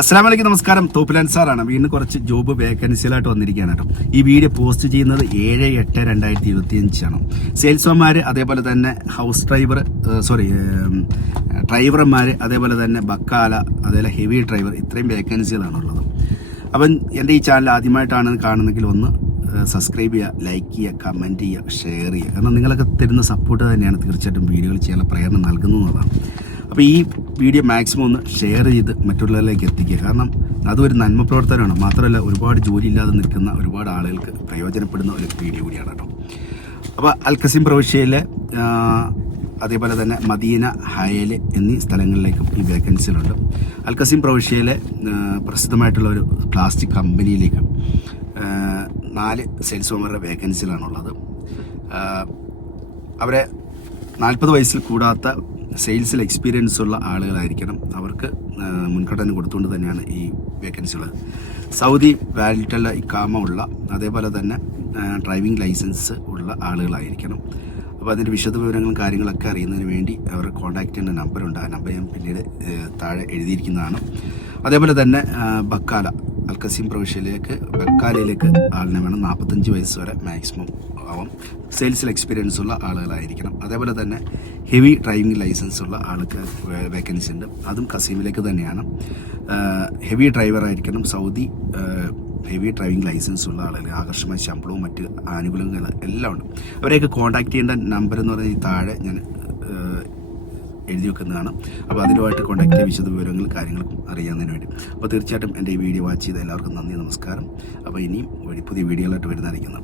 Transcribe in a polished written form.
അസ്സലാമലൈക്കും, നമസ്കാരം. തോപ്പിലാൻ സാറാണ്. വീണ്ടും കുറച്ച് ജോബ് വേക്കൻസികളായിട്ട് വന്നിരിക്കുകയാണ് കേട്ടോ. ഈ വീഡിയോ പോസ്റ്റ് ചെയ്യുന്നത് 7/8/2025 സെയിൽസ്മാർ, അതേപോലെ തന്നെ ഹൗസ് ഡ്രൈവർമാർ, അതേപോലെ തന്നെ ബക്കാല, അതേപോലെ ഹെവി ഡ്രൈവർ, ഇത്രയും വേക്കൻസികളാണുള്ളത്. അപ്പം എൻ്റെ ഈ ചാനൽ ആദ്യമായിട്ടാണ് കാണുന്നെങ്കിൽ ഒന്ന് സബ്സ്ക്രൈബ് ചെയ്യുക, ലൈക്ക് ചെയ്യുക, കമൻറ്റ് ചെയ്യുക, ഷെയർ ചെയ്യുക. കാരണം നിങ്ങളൊക്കെ തരുന്ന സപ്പോർട്ട് തന്നെയാണ് തീർച്ചയായിട്ടും വീഡിയോകൾ ചെയ്യാനുള്ള പ്രേരണ നൽകുന്നതാണ്. അപ്പോൾ ഈ വീഡിയോ മാക്സിമം ഒന്ന് ഷെയർ ചെയ്ത് മറ്റുള്ളവരിലേക്ക് എത്തിക്കുക. കാരണം അതൊരു നന്മ പ്രവർത്തനമാണ്. മാത്രമല്ല ഒരുപാട് ജോലിയില്ലാതെ നിൽക്കുന്ന ഒരുപാട് ആളുകൾക്ക് പ്രയോജനപ്പെടുന്ന ഒരു വീഡിയോ കൂടിയാണ് കേട്ടോ. അപ്പോൾ അൽഖസീം പ്രവിശ്യയിലെ അതേപോലെ തന്നെ മദീന, ഹയൽ എന്നീ സ്ഥലങ്ങളിലേക്കും ഈ വേക്കൻസികളുണ്ട്. അൽഖസീം പ്രവിശ്യയിലെ പ്രസിദ്ധമായിട്ടുള്ള ഒരു പ്ലാസ്റ്റിക് കമ്പനിയിലേക്ക് 4 സെയിൽസ്മാരുടെ വേക്കൻസികളാണുള്ളത്. അവരെ 40 വയസ്സിൽ കൂടാത്ത സെയിൽസിൽ എക്സ്പീരിയൻസ് ഉള്ള ആളുകളായിരിക്കണം. അവർക്ക് മുൻഗണന കൊടുത്തുകൊണ്ട് തന്നെയാണ് ഈ വേക്കൻസികൾ. സൗദി വാലിഡുള്ള ഇക്കാമ ഉള്ള, അതേപോലെ തന്നെ ഡ്രൈവിംഗ് ലൈസൻസ് ഉള്ള ആളുകളായിരിക്കണം. അപ്പോൾ അതിൻ്റെ വിശദവിവരങ്ങളും കാര്യങ്ങളൊക്കെ അറിയുന്നതിന് വേണ്ടി അവർ കോൺടാക്ട് ചെയ്യേണ്ട നമ്പറുണ്ട്. ആ നമ്പർ ഞാൻ പിന്നീട് താഴെ എഴുതിയിരിക്കുന്നതാണ്. അതേപോലെ തന്നെ ബക്കാല, അൽഖസീം പ്രവിശ്യയിലേക്ക് ബക്കാലയിലേക്ക് ആളിനെ വേണം. 45 വയസ്സ് വരെ മാക്സിമം ആവും. സെയിൽസിൽ എക്സ്പീരിയൻസ് ഉള്ള ആളുകളായിരിക്കണം. അതേപോലെ തന്നെ ഹെവി ഡ്രൈവിംഗ് ലൈസൻസ് ഉള്ള ആൾക്ക് വേക്കൻസി ഉണ്ട്. അതും ഖസീമിലേക്ക് തന്നെയാണ്. ഹെവി ഡ്രൈവർ ആയിരിക്കണം. സൗദി ഹെവി ഡ്രൈവിംഗ് ലൈസൻസ് ഉള്ള ആളുകൾ, ആകർഷമായ ശമ്പളവും മറ്റ് ആനുകൂല്യങ്ങൾ എല്ലാം ഉണ്ട്. അവരെയൊക്കെ കോൺടാക്ട് ചെയ്യേണ്ട നമ്പർ എന്ന് പറഞ്ഞാൽ ഈ താഴെ ഞാൻ എഴുതി വെക്കുന്നതാണ്. അപ്പോൾ അതിലുമായിട്ട് കോൺടാക്ട് ചെയ്യുക, വിശദ വിവരങ്ങൾ കാര്യങ്ങളും അറിയാവുന്നതിന് വേണ്ടി. അപ്പോൾ തീർച്ചയായിട്ടും എൻ്റെ ഈ വീഡിയോ വാച്ച് ചെയ്ത എല്ലാവർക്കും നന്ദി, നമസ്കാരം. അപ്പോൾ ഇനിയും പുതിയ വീഡിയോകളായിട്ട് വരുന്നതായിരിക്കുന്നു.